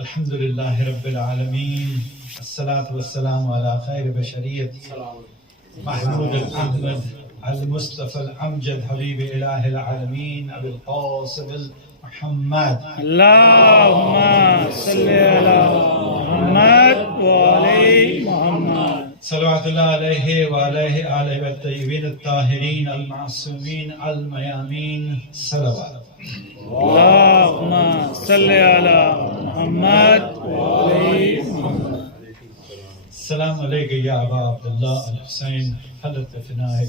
Alhamdulillahi Rabbil Alameen. As-salatu was-salamu ala khayri bashariyat. Mahmoud al-Ahmad al-Mustafa al-Amjad Habibi Ilahi al-Alameen Abil Qasim al-Muhammad. Allahumma salli ala Muhammad wa alayhi Muhammad. Salawatullah alayhi wa alayhi alihi wa tayyibin al-tahirin al-ma'asumin al-mayamin. Salawat. Allahumma salli ala Muhammad wa alayhi Muhammad. Assalamu alaykum ya Aba Abdullah al-Hussein Halat al-Fina'i.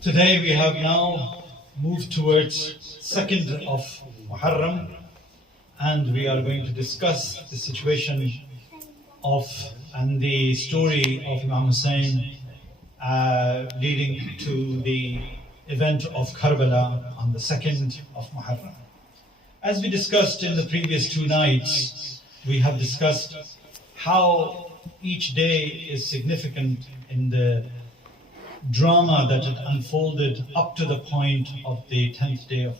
Today we have now moved towards 2nd of Moharram, and we are going to discuss the situation of and the story of Imam Hussein leading to the event of Karbala on the 2nd of Moharram. As we discussed in the previous 2 nights, we have discussed how each day is significant in the drama that had unfolded up to the point of the 10th day of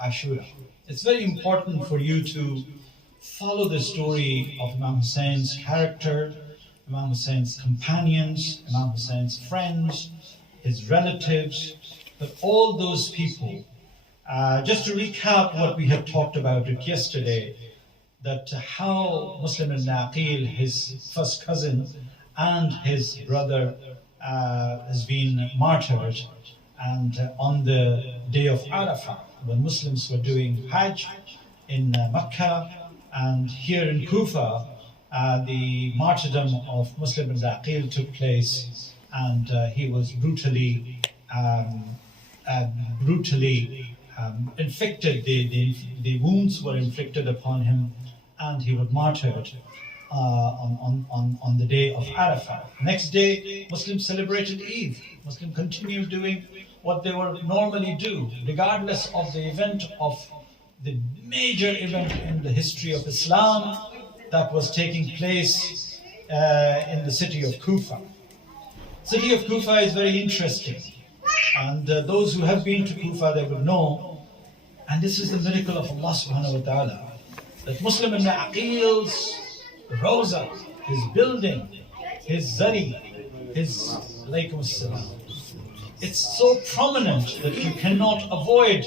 Ashura. It's very important for you to follow the story of Imam Hussein's character, Imam Hussein's companions, Imam Hussein's friends, his relatives, but all those people. Just to recap what we had talked about it yesterday, that how Muslim ibn Aqil, his first cousin, and his brother has been martyred, and on the day of Arafah, when Muslims were doing Hajj in Mecca, and here in Kufa, the martyrdom of Muslim ibn Aqil took place, and he was brutally inflicted. The wounds were inflicted upon him, and he was martyred on the day of Arafah. Next day, Muslims celebrated Eid. Muslims continued doing what they would normally do, regardless of the event of the major event in the history of Islam that was taking place in the city of Kufa. City of Kufa is very interesting, and those who have been to Kufa, they will know, and this is the miracle of Allah subhanahu wa ta'ala, that Muslim ibn Aqil's Rosa, his building, his Zari, his alaykum as-salam, it's so prominent that you cannot avoid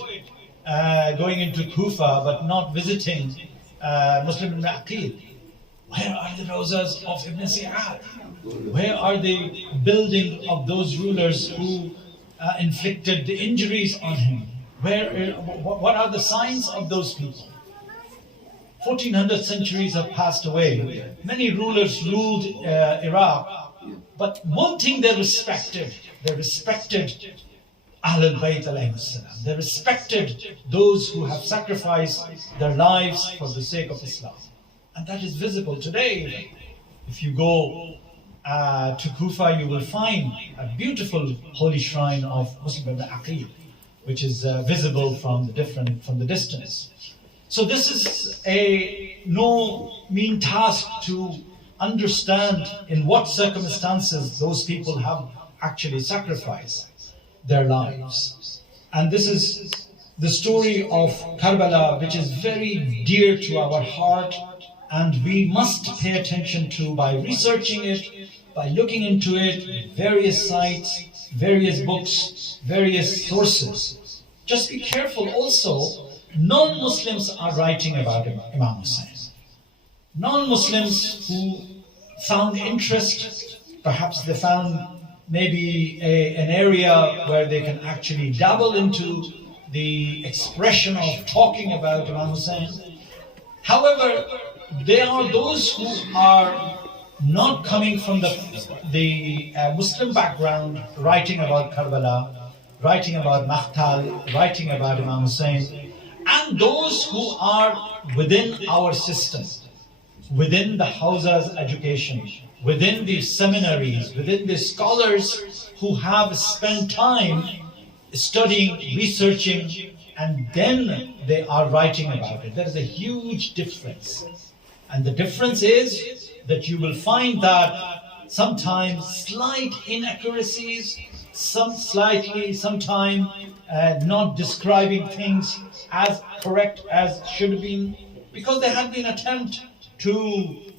going into Kufa but not visiting Muslim ibn Aqil. Where are the Rosas of Ibn Siraj? Where are the building of those rulers who inflicted the injuries on him? What are the signs of those people? 1400 centuries have passed away. Many rulers ruled Iraq, but one thing they respected Ahlul Bayt alayhim salam. They respected those who have sacrificed their lives for the sake of Islam. And that is visible today. If you go to Kufa, you will find a beautiful holy shrine of Muslim ibn Aqil, which is visible from the distance. So this is no mean task to understand in what circumstances those people have actually sacrificed their lives. And this is the story of Karbala, which is very dear to our heart, and we must pay attention to by researching it, by looking into it, various sites, various books, various sources. Just be careful also, non-Muslims are writing about Imam Hussein. Non-Muslims who found interest, perhaps they found maybe an area where they can actually dabble into the expression of talking about Imam Hussein. However, there are those who are not coming from the Muslim background, writing about Karbala, writing about Maqtal, writing about Imam Hussein, and those who are within our system, within the Hawza's education, within the seminaries, within the scholars who have spent time studying, researching, and then they are writing about it. There is a huge difference. And the difference is that you will find that sometimes slight inaccuracies, sometimes not describing things as correct as should have been. because there had been an attempt to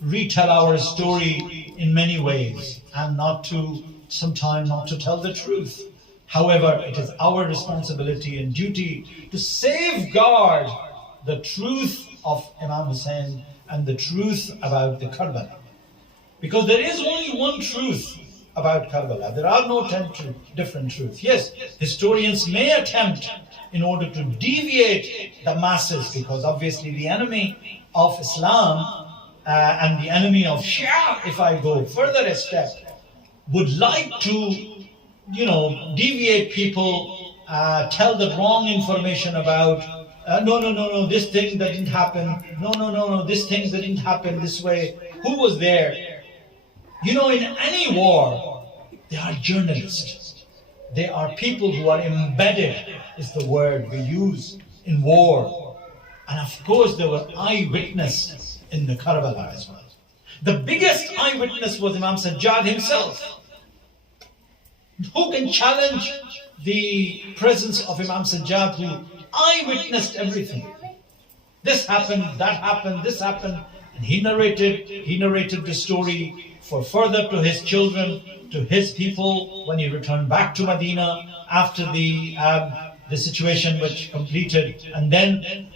retell our story in many ways and sometimes not to tell the truth. However, it is our responsibility and duty to safeguard the truth of Imam Hussein and the truth about the Karbala. Because there is only one truth about Karbala. There are no 10 different truths. Yes, historians may attempt in order to deviate the masses, because obviously the enemy of Islam and the enemy of Shia, if I go further a step, would like to, deviate people, tell the wrong information about, no, this thing that didn't happen. No, this thing that didn't happen this way. Who was there? In any war, there are journalists. They are people who are embedded, is the word we use in war. And of course, there were eyewitnesses in the Karbala as well. The biggest eyewitness was Imam Sajjad himself. Who can challenge the presence of Imam Sajjad, who eyewitnessed everything? This happened, that happened, this happened. And he narrated the story for further to his children, to his people when he returned back to Medina after the situation which completed. And then,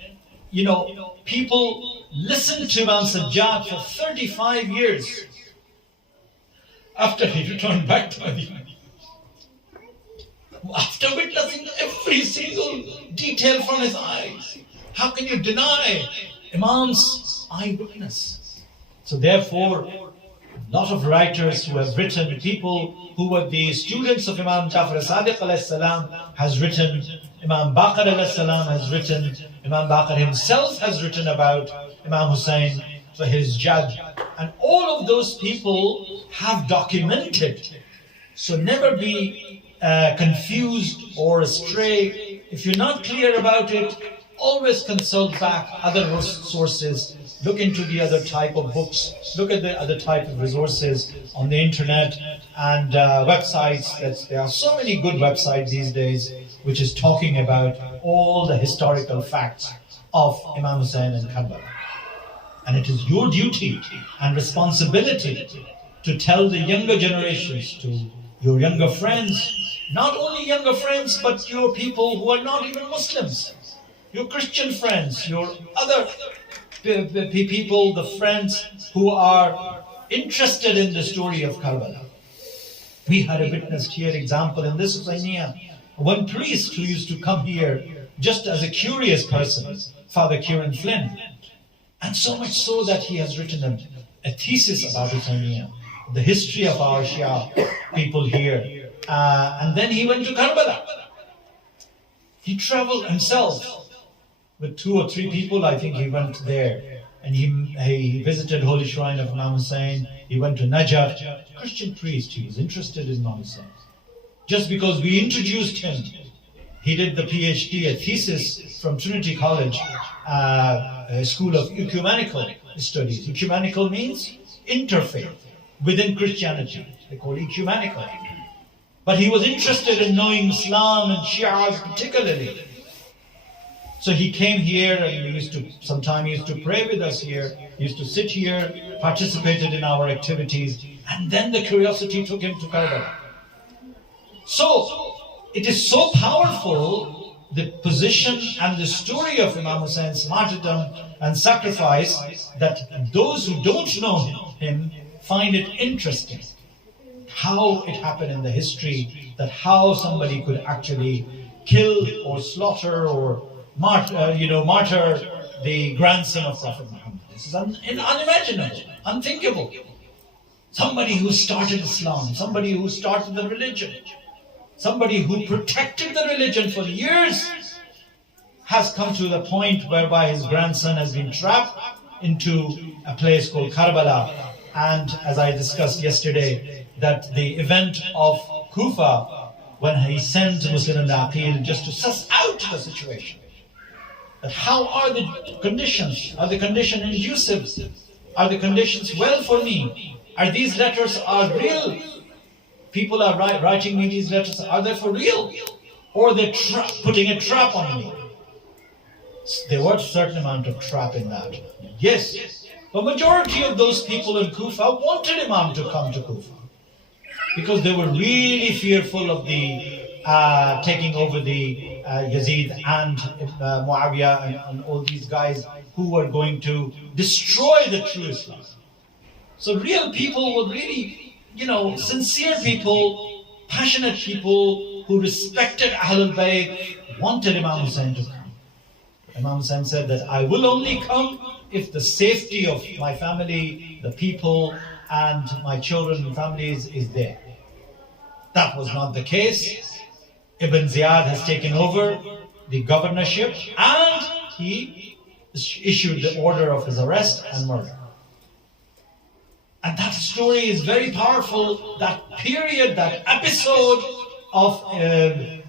people listened to Imam Sajjad for 35 years after he returned back to Medina. After witnessing every single detail from his eyes, how can you deny Imam's eyewitness? So therefore, a lot of writers who have written, people who were the students of Imam Jafar Sadiq alayhi salam has written, Imam Baqir alayhi salam has written, Imam Baqir himself has written about Imam Hussein for his judge. And all of those people have documented. So never be confused or astray. If you're not clear about it, always consult back other sources. Look into the other type of books. Look at the other type of resources on the internet and websites. There are so many good websites these days which is talking about all the historical facts of Imam Hussein and Karbala. And it is your duty and responsibility to tell the younger generations, to your younger friends, not only younger friends, but your people who are not even Muslims, your Christian friends, your other people, the friends who are interested in the story of Karbala. We had a witnessed here example in this Husainiyah, one priest who used to come here just as a curious person, Father Kieran Flynn. And so much so that he has written a thesis about Husainiyah, the history of our Shia people here. And then he went to Karbala. He traveled himself with 2 or 3 people, I think he went there. And he visited Holy Shrine of Imam Hussein. He went to Najaf. Christian priest, he was interested in Imam Hussein. Just because we introduced him, he did the PhD, a thesis from Trinity College, a School of Ecumenical Studies. Ecumenical means interfaith within Christianity. They call it ecumenical. But he was interested in knowing Islam and Shia particularly. So he came here and sometimes he used to pray with us here. He used to sit here, participated in our activities. And then the curiosity took him to Karbala. So it is so powerful, the position and the story of Imam Hussein's martyrdom and sacrifice, that those who don't know him find it interesting. How it happened in the history, that how somebody could actually kill or slaughter or martyr the grandson of Prophet Muhammad. This is unimaginable, unthinkable. Somebody who started Islam, somebody who started the religion, somebody who protected the religion for years, has come to the point whereby his grandson has been trapped into a place called Karbala. And as I discussed yesterday, that the event of Kufa, when he sent Muslim and Aqil just to suss out the situation, that how are the conditions? Are the conditions conducive? Are the conditions well for me? Are these letters are real? People are writing me these letters, are they for real? Or they're putting a trap on me? There was a certain amount of trap in that. Yes, the majority of those people in Kufa wanted Imam to come to Kufa because they were really fearful of the taking over the Yazid and Muawiyah and all these guys who were going to destroy the true Islam. So real people were really, sincere people, passionate people who respected Ahlul Bayt, wanted Imam Hussain to come. Imam Hussain said that I will only come if the safety of my family, the people, and my children and families is there. That was not the case. Ibn Ziyad has taken over the governorship and he issued the order of his arrest and murder. And that story is very powerful. That period, that episode of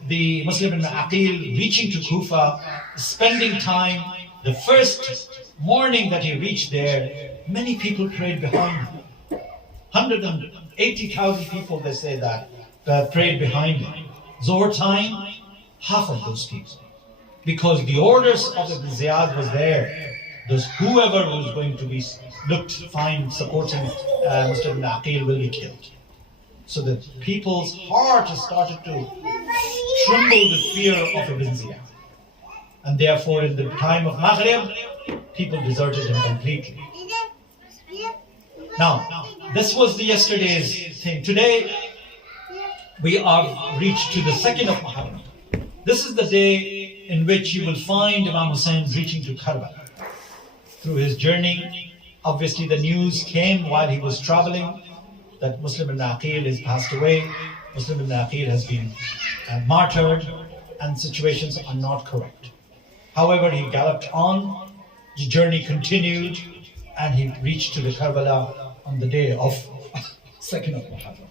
the Muslim ibn Aqil reaching to Kufa, spending time, the first morning that he reached there, many people prayed behind him. 180,000 people, they say that, prayed behind him. Zohar time, half of those people. Because the orders of Ibn Ziyad was there. There's whoever was going to be looked fine supporting Muslim ibn Aqil will be killed. So that people's heart has started to tremble with fear of Ibn Ziyad. And therefore in the time of Maghrib, people deserted him completely. Now, this was the yesterday's thing. Today, we are reached to the 2nd of Moharram. This is the day in which you will find Imam Hussain reaching to Karbala. Through his journey, obviously the news came while he was traveling that Muslim ibn Aqil is passed away, Muslim ibn Aqil has been martyred, and situations are not correct. However, he galloped on, the journey continued, and he reached to the Karbala on the day of 2nd of Muharram.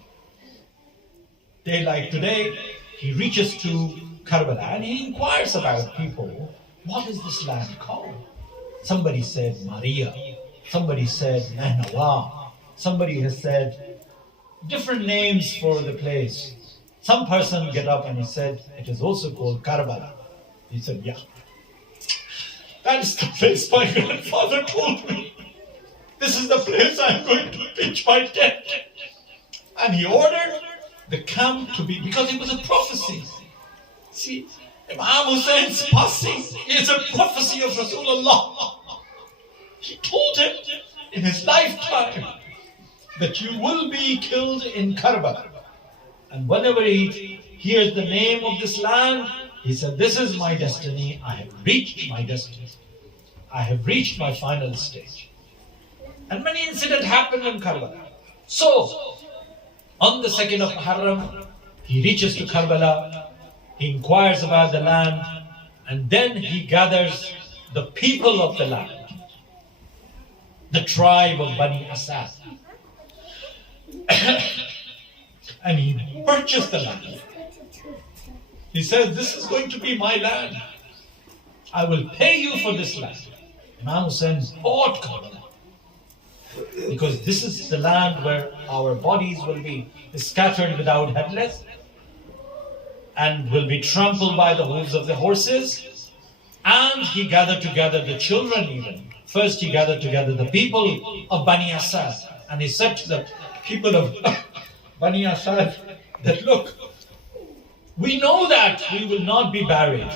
Day like today, he reaches to Karbala and he inquires about people, what is this land called? Somebody said Maria, somebody said Nahnawa, somebody has said different names for the place. Some person get up and he said, it is also called Karbala. He said, yeah. That is the place my grandfather told me. This is the place I'm going to pitch my tent. And he ordered the camp to be, because it was a prophecy. See, Imam Hussein's passing is a prophecy of Rasulullah. He told him in his lifetime that you will be killed in Karbala. And whenever he hears the name of this land, he said, this is my destiny. I have reached my destiny. I have reached my final stage. And many incidents happened in Karbala. So, on the 2nd of Muharram, he reaches to Karbala, he inquires about the land, and then he gathers the people of the land, the tribe of Bani Asad. And he purchased the land. He says, this is going to be my land. I will pay you for this land. Imam Hussain bought Karbala. Because this is the land where our bodies will be scattered without headless and will be trampled by the hooves of the horses. And he gathered together the children even. First he gathered together the people of Bani Asad. And he said to the people of Bani Asad that, look, we know that we will not be buried.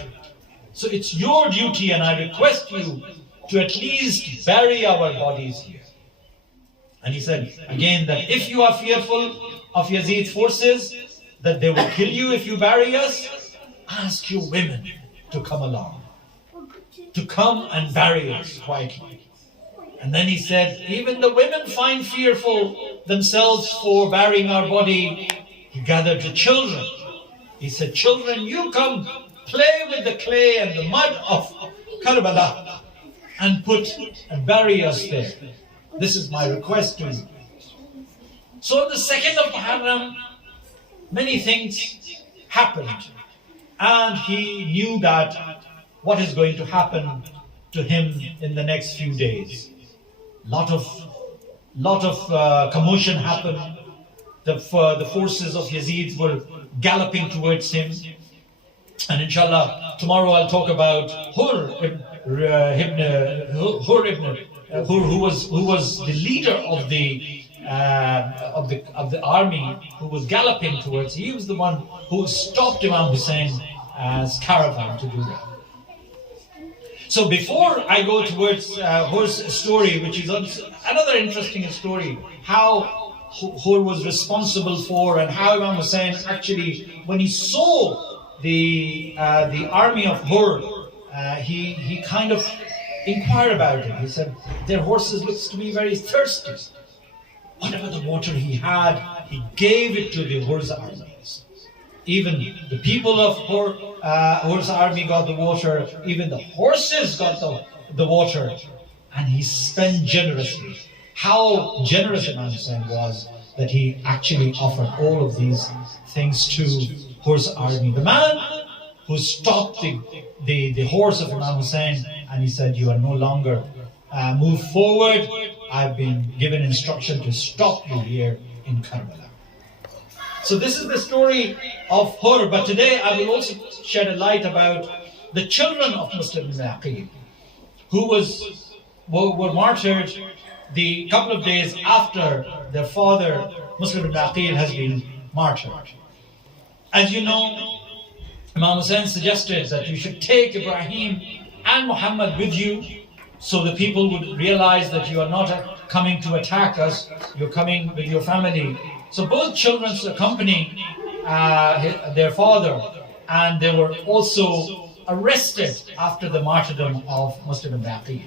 So it's your duty, and I request you to at least bury our bodies here. And he said again that if you are fearful of Yazid's forces, that they will kill you if you bury us, ask your women to come along, to come and bury us quietly. And then he said, even the women find fearful themselves for burying our body. He gathered the children. He said, children, you come play with the clay and the mud of Karbala and bury us there. This is my request to you. So on the 2nd of Muharram, many things happened. And he knew that what is going to happen to him in the next few days. Lot of commotion happened. The forces of Yazid were galloping towards him. And inshallah, tomorrow I'll talk about Hur who was the leader of the army, who was galloping towards. He was the one who stopped Imam Hussein's caravan to do that. So before I go towards Hur's story, which is another interesting story, how Hur was responsible for, and how Imam Hussein actually, when he saw the army of Hur, he kind of inquired about it. He said, their horses looks to be very thirsty. Whatever the water he had, he gave it to the Hur's armies. Even the people of Hur's army got the water, even the horses got the water, and he spent generously. How generous Imam Hussein was that he actually offered all of these things to Hur's army. The man who stopped the horse of Imam Hussein, and he said, you are no longer move forward. I've been given instruction to stop you here in Karbala. So this is the story of Hur, but today I will also shed a light about the children of Muslim ibn Aqil, who were martyred the couple of days after their father, Muslim ibn Aqil, has been martyred. As you know, Imam Hussein suggested that you should take Ibrahim and Muhammad with you, so the people would realize that you are not coming to attack us, you're coming with your family. So both children accompanied their father, and they were also arrested after the martyrdom of Muslim ibn Aqil.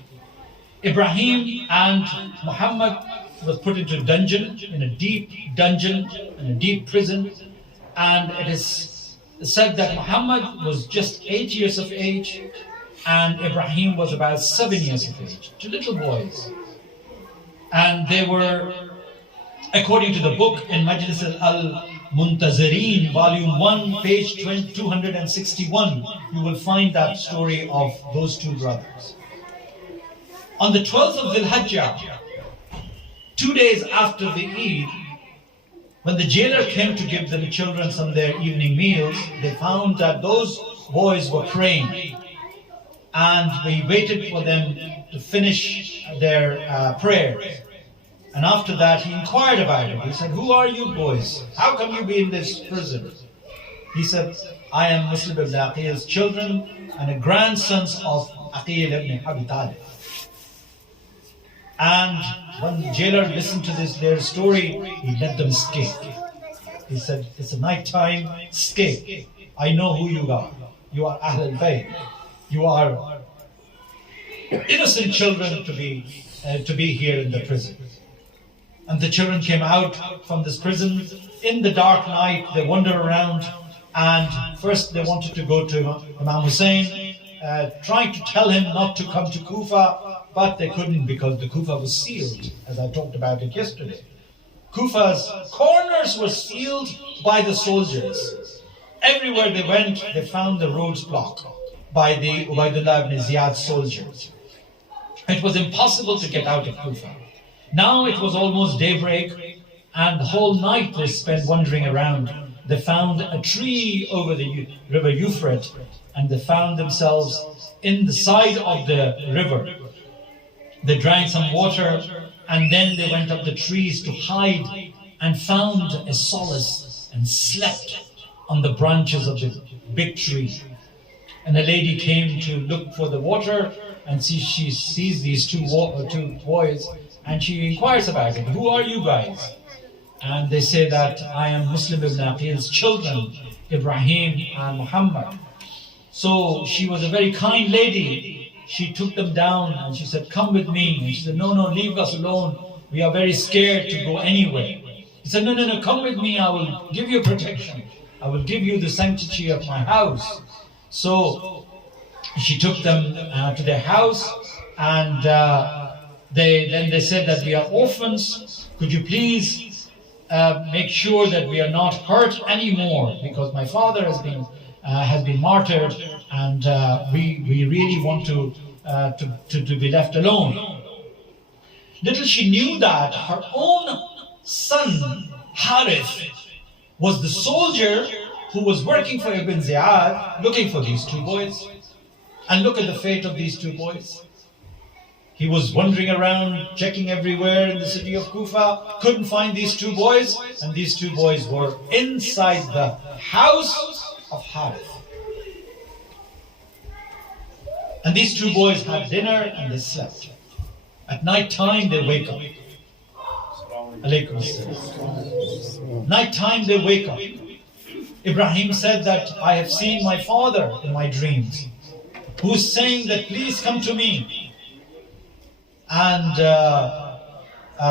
Ibrahim and Muhammad was put into a dungeon, in a deep dungeon, in a deep prison, and it is said that Muhammad was just 8 years of age, and Ibrahim was about 7 years of age, two little boys. And they were, according to the book in Majlis al-Muntazireen, volume 1, page 261, you will find that story of those two brothers. On the 12th of Dhul Hijjah, 2 days after the Eid, when the jailer came to give the children some of their evening meals, they found that those boys were praying. And we waited for them to finish their prayer. And after that, he inquired about it. He said, who are you boys? How come you be in this prison? He said, I am Muslim ibn Aqil's children and a grandsons of Aqil ibn Abi Talib. And when the jailer listened to their story, he let them escape. He said, it's a night time, escape. I know who you are. You are Ahl al-Bayt. You are innocent children to be here in the prison. And the children came out from this prison in the dark night. They wandered around, and first they wanted to go to Imam Hussein, trying to tell him not to come to Kufa, but they couldn't because the Kufa was sealed, as I talked about it yesterday. Kufa's corners were sealed by the soldiers. Everywhere they went, they found the roads blocked by the Ubaidullah ibn Ziyad soldiers. It was impossible to get out of Kufa. Now it was almost daybreak, and the whole night they spent wandering around. They found a tree over the river Euphrates, and they found themselves in the side of the river. They drank some water, and then they went up the trees to hide, and found a solace and slept on the branches of the big tree. And a lady came to look for the water, and she sees these two boys, and she inquires about it. Who are you guys? And they say that I am Muslim ibn Aqil's children, Ibrahim and Muhammad. So she was a very kind lady. She took them down and she said, come with me. And she said, no, leave us alone. We are very scared to go anywhere. He said, no, come with me. I will give you protection. I will give you the sanctity of my house. So she took them to their house, and they said that we are orphans. Could you please make sure that we are not hurt anymore, because my father has been martyred, and we really want to be left alone. Little she knew that her own son Harith was the soldier who was working for Ibn Ziyad, looking for these two boys. And look at the fate of these two boys. He was wandering around, checking everywhere in the city of Kufa, couldn't find these two boys, and these two boys were inside the house of Harith. And these two boys had dinner and they slept. At night time they wake up. Alaykum assalam. Night time they wake up. Ibrahim said that I have seen my father in my dreams, who's saying that please come to me. And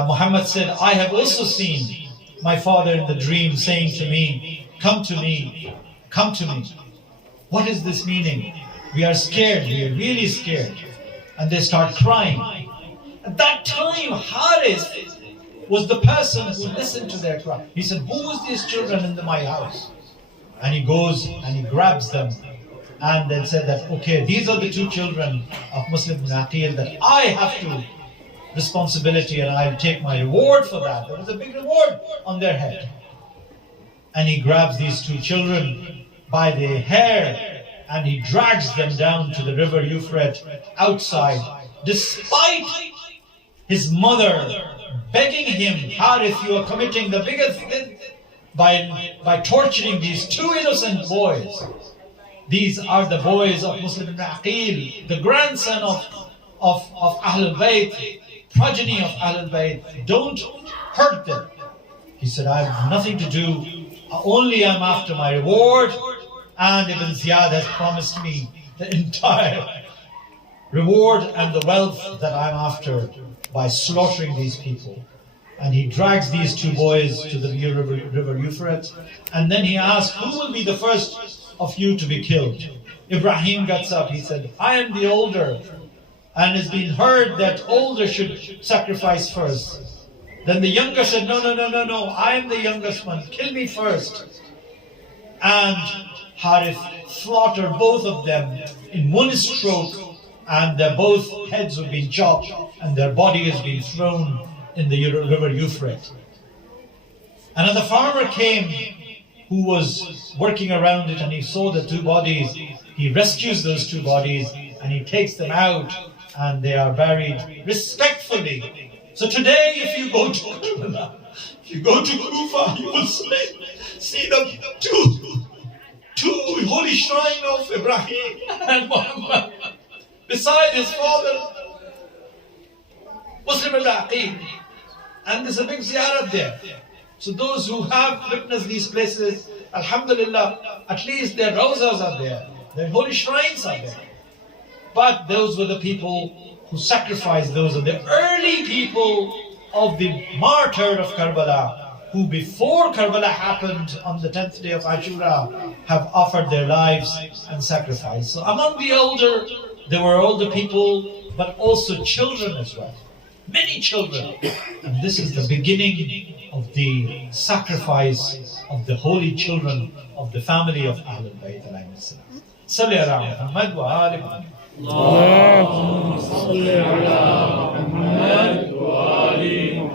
Muhammad said, I have also seen my father in the dream saying to me, come to me, come to me. What is this meaning? We are scared, we are really scared. And they start crying. At that time, Harith was the person who listened to their cry. He said, who is these children in my house? And he goes and he grabs them and then said that, okay, these are the two children of Muslim ibn Aqil that I have to responsibility and I'll take my reward for that. There was a big reward on their head. And he grabs these two children by the hair and he drags them down to the river Euphrates outside, despite his mother begging him, Harith, you are committing the biggest sin by torturing these two innocent boys. These are the boys of Muslim ibn Aqil, the grandson of Ahlul Bayt, progeny of Ahlul Bayt. Don't hurt them. He said, I have nothing to do, only I'm after my reward, and Ibn Ziyad has promised me the entire reward and the wealth that I'm after by slaughtering these people. And he drags these two boys to the river Euphrates, and then he asks, who will be the first of you to be killed? Ibrahim gets up, he said, I am the older, and it's been heard that older should sacrifice first. Then the younger said, no, I am the youngest one, kill me first. And Harith slaughtered both of them in one stroke, and their both heads have been chopped, and their body has been thrown in the river Euphrates. Another farmer came who was working around it, and he saw the two bodies. He rescues those two bodies and he takes them out, and they are buried respectfully. So today, if you go to Kufa, you will see the two holy shrine of Ibrahim and Muhammad beside his father, Muslim ibn Aqil. And there's a big ziyarat there. So those who have witnessed these places, alhamdulillah, at least their rawzas are there, their holy shrines are there. But those were the people who sacrificed. Those are the early people of the martyr of Karbala, who before Karbala happened on the 10th day of Ashura have offered their lives and sacrificed. So among the older, there were older people, but also children as well. Many children. And this is the beginning of the sacrifice of the holy children of the family of Ahlul Bayt alayhi salam. Salli ala Muhammad wa ali Muhammad. Allahumma salli ala Muhammad wa ali